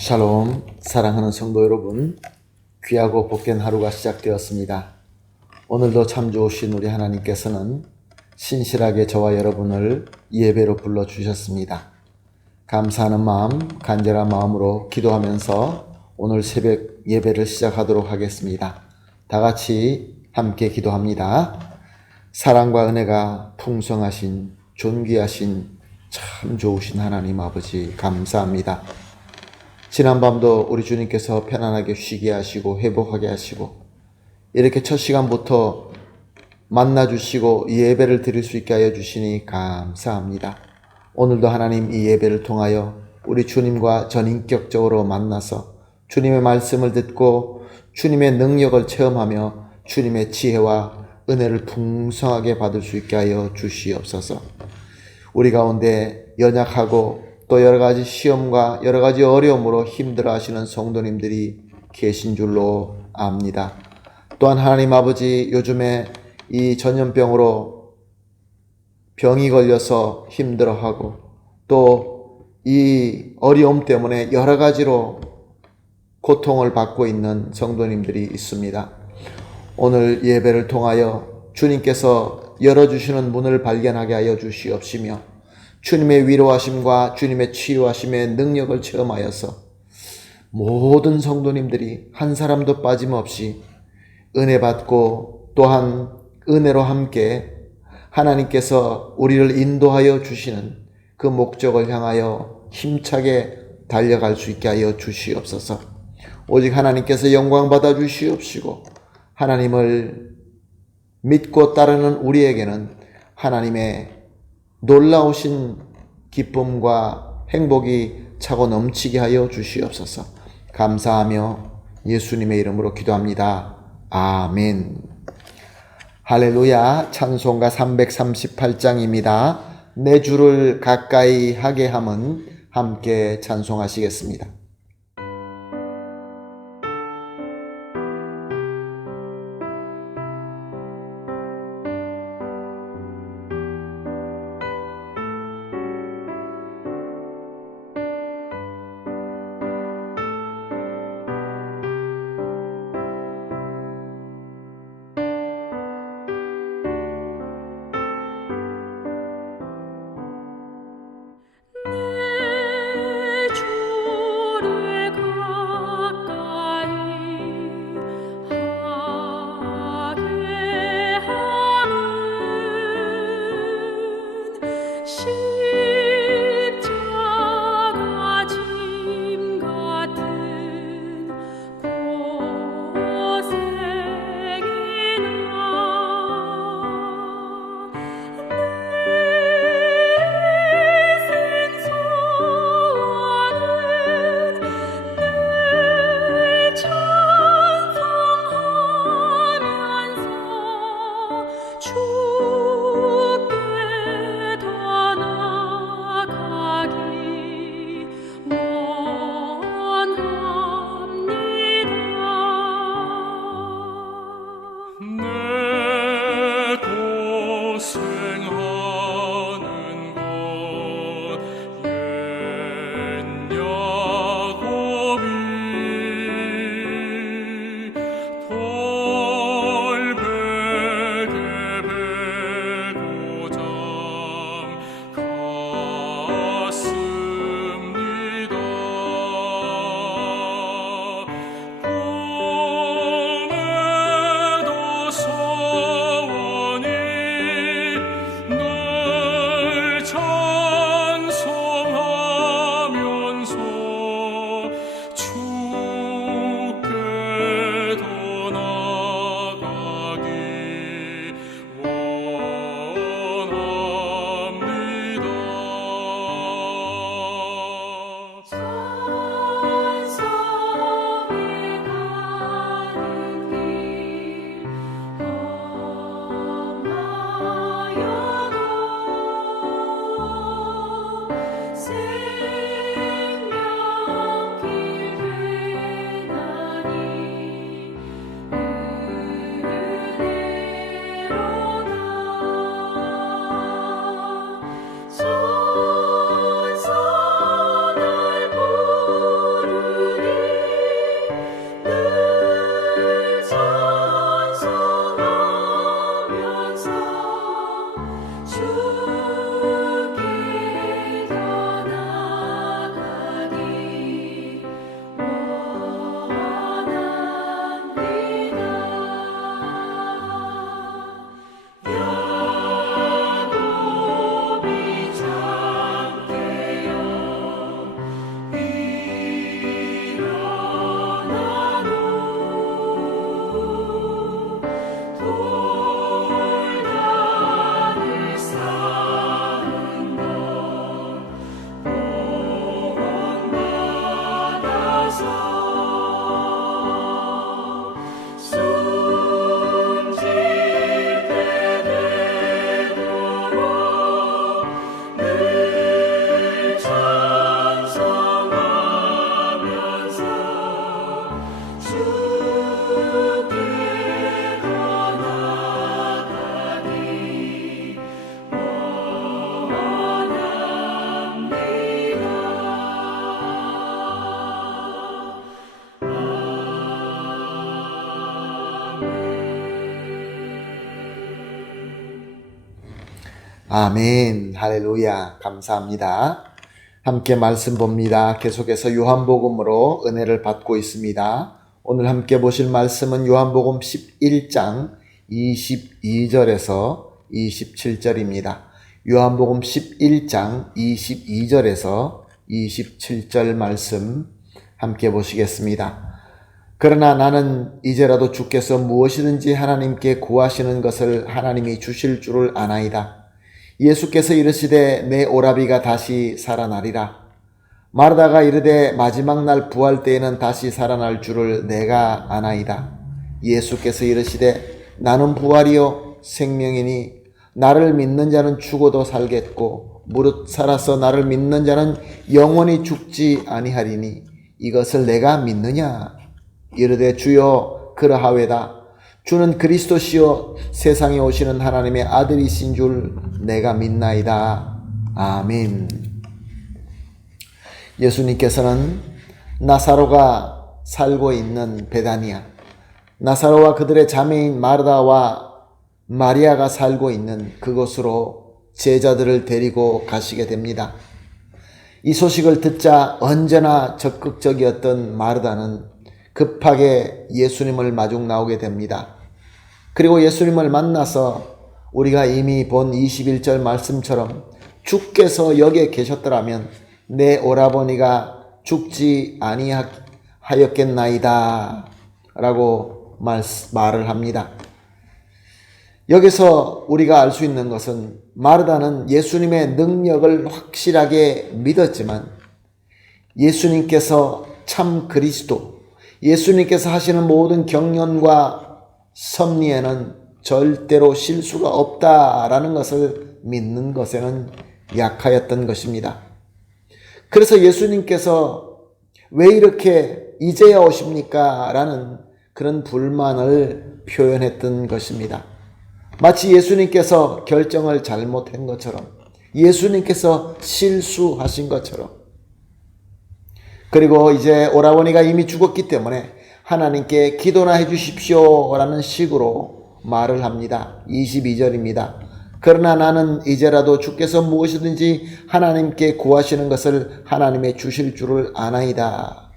샬롬, 사랑하는 성도 여러분, 귀하고 복된 하루가 시작되었습니다. 오늘도 참 좋으신 우리 하나님께서는 신실하게 저와 여러분을 예배로 불러주셨습니다. 감사하는 마음, 간절한 마음으로 기도하면서 오늘 새벽 예배를 시작하도록 하겠습니다. 다 같이 함께 기도합니다. 사랑과 은혜가 풍성하신 존귀하신 참 좋으신 하나님 아버지 감사합니다. 지난밤도 우리 주님께서 편안하게 쉬게 하시고 회복하게 하시고 이렇게 첫 시간부터 만나주시고 이 예배를 드릴 수 있게 하여 주시니 감사합니다. 오늘도 하나님 이 예배를 통하여 우리 주님과 전인격적으로 만나서 주님의 말씀을 듣고 주님의 능력을 체험하며 주님의 지혜와 은혜를 풍성하게 받을 수 있게 하여 주시옵소서. 우리 가운데 연약하고 또 여러 가지 시험과 여러 가지 어려움으로 힘들어 하시는 성도님들이 계신 줄로 압니다. 또한 하나님 아버지, 요즘에 이 전염병으로 병이 걸려서 힘들어하고 또 이 어려움 때문에 여러 가지로 고통을 받고 있는 성도님들이 있습니다. 오늘 예배를 통하여 주님께서 열어주시는 문을 발견하게 하여 주시옵시며 주님의 위로하심과 주님의 치유하심의 능력을 체험하여서 모든 성도님들이 한 사람도 빠짐없이 은혜 받고 또한 은혜로 함께 하나님께서 우리를 인도하여 주시는 그 목적을 향하여 힘차게 달려갈 수 있게 하여 주시옵소서. 오직 하나님께서 영광 받아 주시옵시고 하나님을 믿고 따르는 우리에게는 하나님의 놀라우신 기쁨과 행복이 차고 넘치게 하여 주시옵소서. 감사하며 예수님의 이름으로 기도합니다. 아멘. 할렐루야. 찬송가 338장입니다. 내 주를 가까이 하게 함은 함께 찬송하시겠습니다. 내 주를 아멘. 할렐루야. 감사합니다. 함께 말씀 봅니다. 계속해서 요한복음으로 은혜를 받고 있습니다. 오늘 함께 보실 말씀은 요한복음 11장 22절에서 27절입니다. 요한복음 11장 22절에서 27절 말씀 함께 보시겠습니다. 그러나 나는 이제라도 주께서 무엇이든지 하나님께 구하시는 것을 하나님이 주실 줄을 아나이다. 예수께서 이르시되 내 오라비가 다시 살아나리라. 마르다가 이르되 마지막 날 부활 때에는 다시 살아날 줄을 내가 아나이다. 예수께서 이르시되 나는 부활이요 생명이니 나를 믿는 자는 죽어도 살겠고 무릇 살아서 나를 믿는 자는 영원히 죽지 아니하리니 이것을 내가 믿느냐? 이르되 주여 그러하외다. 주는 그리스도시요 세상에 오시는 하나님의 아들이신 줄 내가 믿나이다. 아멘. 예수님께서는 나사로가 살고 있는 베다니아, 나사로와 그들의 자매인 마르다와 마리아가 살고 있는 그곳으로 제자들을 데리고 가시게 됩니다. 이 소식을 듣자 언제나 적극적이었던 마르다는 급하게 예수님을 마중 나오게 됩니다. 그리고 예수님을 만나서 우리가 이미 본 21절 말씀처럼 주께서 여기에 계셨더라면 내 오라버니가 죽지 아니하였겠나이다 라고 말을 합니다. 여기서 우리가 알 수 있는 것은 마르다는 예수님의 능력을 확실하게 믿었지만 예수님께서 참 그리스도, 예수님께서 하시는 모든 경륜과 섭리에는 절대로 실수가 없다라는 것을 믿는 것에는 약하였던 것입니다. 그래서 예수님께서 왜 이렇게 이제야 오십니까? 라는 그런 불만을 표현했던 것입니다. 마치 예수님께서 결정을 잘못한 것처럼, 예수님께서 실수하신 것처럼. 그리고 이제 오라버니가 이미 죽었기 때문에 하나님께 기도나 해주십시오 라는 식으로 말을 합니다. 22절입니다. 그러나 나는 이제라도 주께서 무엇이든지 하나님께 구하시는 것을 하나님의 주실 줄을 아나이다.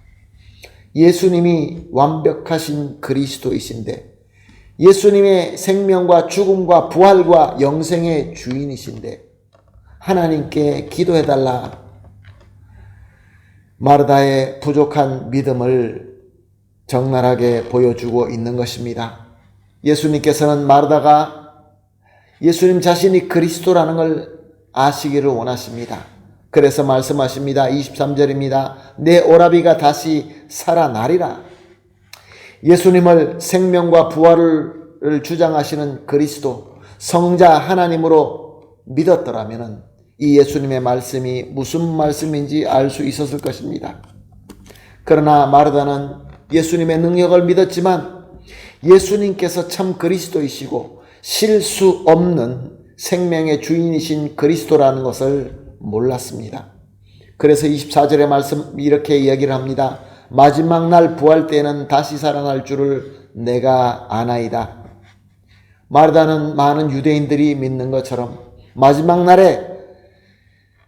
예수님이 완벽하신 그리스도이신데, 예수님의 생명과 죽음과 부활과 영생의 주인이신데 하나님께 기도해달라. 마르다의 부족한 믿음을 적나라하게 보여주고 있는 것입니다. 예수님께서는 마르다가 예수님 자신이 그리스도라는 걸 아시기를 원하십니다. 그래서 말씀하십니다. 23절입니다. 내 오라비가 다시 살아나리라. 예수님을 생명과 부활을 주장하시는 그리스도, 성자 하나님으로 믿었더라면 이 예수님의 말씀이 무슨 말씀인지 알 수 있었을 것입니다. 그러나 마르다는 예수님의 능력을 믿었지만 예수님께서 참 그리스도이시고 실수 없는 생명의 주인이신 그리스도라는 것을 몰랐습니다. 그래서 24절의 말씀 이렇게 이야기를 합니다. 마지막 날 부활 때에는 다시 살아날 줄을 내가 아나이다. 마르다는 많은 유대인들이 믿는 것처럼 마지막 날에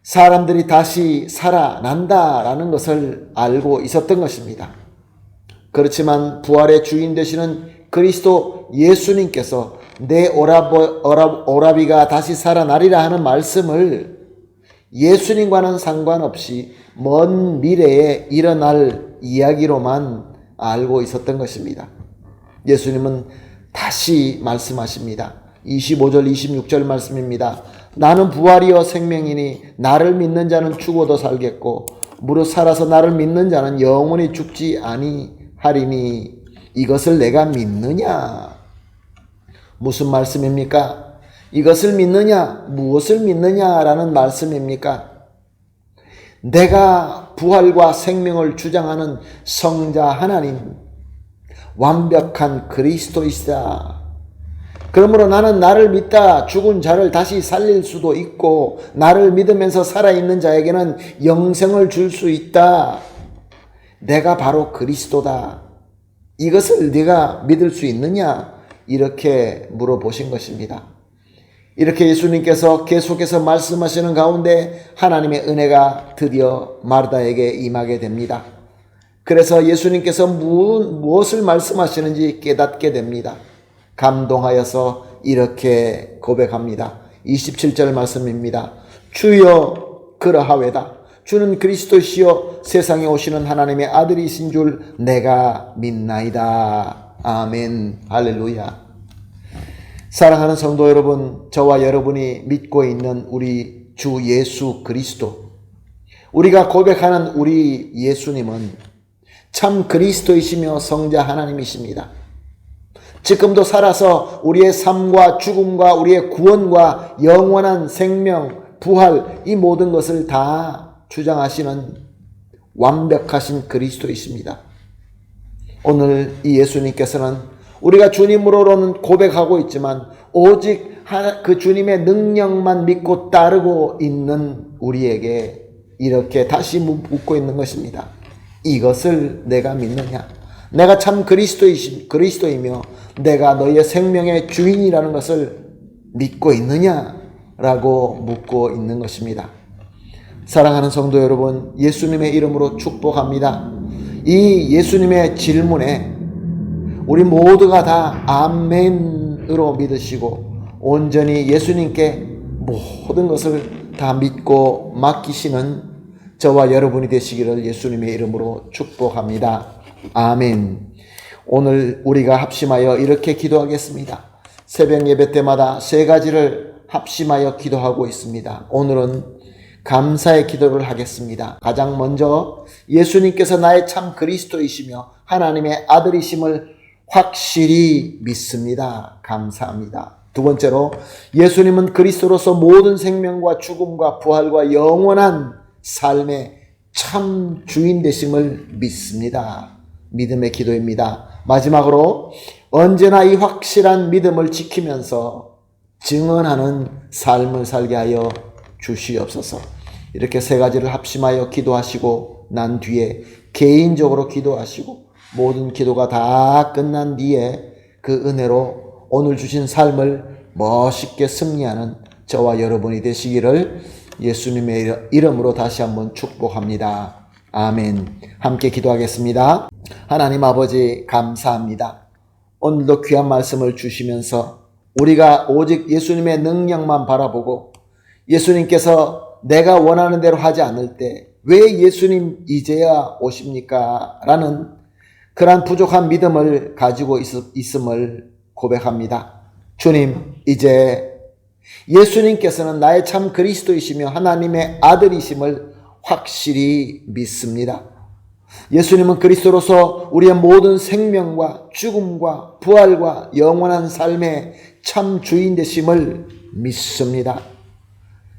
사람들이 다시 살아난다라는 것을 알고 있었던 것입니다. 그렇지만 부활의 주인 되시는 그리스도 예수님께서 내 오라비가 다시 살아나리라 하는 말씀을 예수님과는 상관없이 먼 미래에 일어날 이야기로만 알고 있었던 것입니다. 예수님은 다시 말씀하십니다. 25절 26절 말씀입니다. 나는 부활이요 생명이니 나를 믿는 자는 죽어도 살겠고 무릇 살아서 나를 믿는 자는 영원히 죽지 아니하리니 이것을 내가 믿느냐? 무슨 말씀입니까? 이것을 믿느냐? 무엇을 믿느냐라는 말씀입니까? 내가 부활과 생명을 주장하는 성자 하나님, 완벽한 그리스도이시다. 그러므로 나는 나를 믿다 죽은 자를 다시 살릴 수도 있고 나를 믿으면서 살아있는 자에게는 영생을 줄 수 있다. 내가 바로 그리스도다. 이것을 네가 믿을 수 있느냐? 이렇게 물어보신 것입니다. 이렇게 예수님께서 계속해서 말씀하시는 가운데 하나님의 은혜가 드디어 마르다에게 임하게 됩니다. 그래서 예수님께서 무엇을 말씀하시는지 깨닫게 됩니다. 감동하여서 이렇게 고백합니다. 27절 말씀입니다. 주여 그러하외다. 주는 그리스도시요 세상에 오시는 하나님의 아들이신 줄 내가 믿나이다. 아멘. 할렐루야. 사랑하는 성도 여러분, 저와 여러분이 믿고 있는 우리 주 예수 그리스도, 우리가 고백하는 우리 예수님은 참 그리스도이시며 성자 하나님이십니다. 지금도 살아서 우리의 삶과 죽음과 우리의 구원과 영원한 생명, 부활, 이 모든 것을 다 주장하시는 완벽하신 그리스도이십니다. 오늘 이 예수님께서는 우리가 주님으로는 고백하고 있지만 오직 그 주님의 능력만 믿고 따르고 있는 우리에게 이렇게 다시 묻고 있는 것입니다. 이것을 내가 믿느냐? 내가 참 그리스도이며 내가 너희의 생명의 주인이라는 것을 믿고 있느냐? 라고 묻고 있는 것입니다. 사랑하는 성도 여러분, 예수님의 이름으로 축복합니다. 이 예수님의 질문에 우리 모두가 다 아멘으로 믿으시고 온전히 예수님께 모든 것을 다 믿고 맡기시는 저와 여러분이 되시기를 예수님의 이름으로 축복합니다. 아멘. 오늘 우리가 합심하여 이렇게 기도하겠습니다. 새벽 예배 때마다 세 가지를 합심하여 기도하고 있습니다. 오늘은 감사의 기도를 하겠습니다. 가장 먼저 예수님께서 나의 참 그리스도이시며 하나님의 아들이심을 확실히 믿습니다. 감사합니다. 두 번째로 예수님은 그리스도로서 모든 생명과 죽음과 부활과 영원한 삶의 참 주인 되심을 믿습니다. 믿음의 기도입니다. 마지막으로 언제나 이 확실한 믿음을 지키면서 증언하는 삶을 살게 하여 주시옵소서. 이렇게 세 가지를 합심하여 기도하시고 난 뒤에 개인적으로 기도하시고 모든 기도가 다 끝난 뒤에 그 은혜로 오늘 주신 삶을 멋있게 승리하는 저와 여러분이 되시기를 예수님의 이름으로 다시 한번 축복합니다. 아멘. 함께 기도하겠습니다. 하나님 아버지 감사합니다. 오늘도 귀한 말씀을 주시면서 우리가 오직 예수님의 능력만 바라보고 예수님께서 내가 원하는 대로 하지 않을 때 왜 예수님 이제야 오십니까? 라는 그러한 부족한 믿음을 가지고 있음을 고백합니다. 주님, 이제 예수님께서는 나의 참 그리스도이시며 하나님의 아들이심을 확실히 믿습니다. 예수님은 그리스도로서 우리의 모든 생명과 죽음과 부활과 영원한 삶의 참 주인 되심을 믿습니다.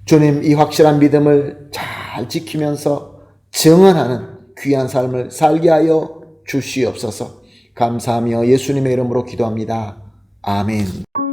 주님, 이 확실한 믿음을 잘 지키면서 증언하는 귀한 삶을 살게 하여 주시옵소서. 감사하며 예수님의 이름으로 기도합니다. 아멘.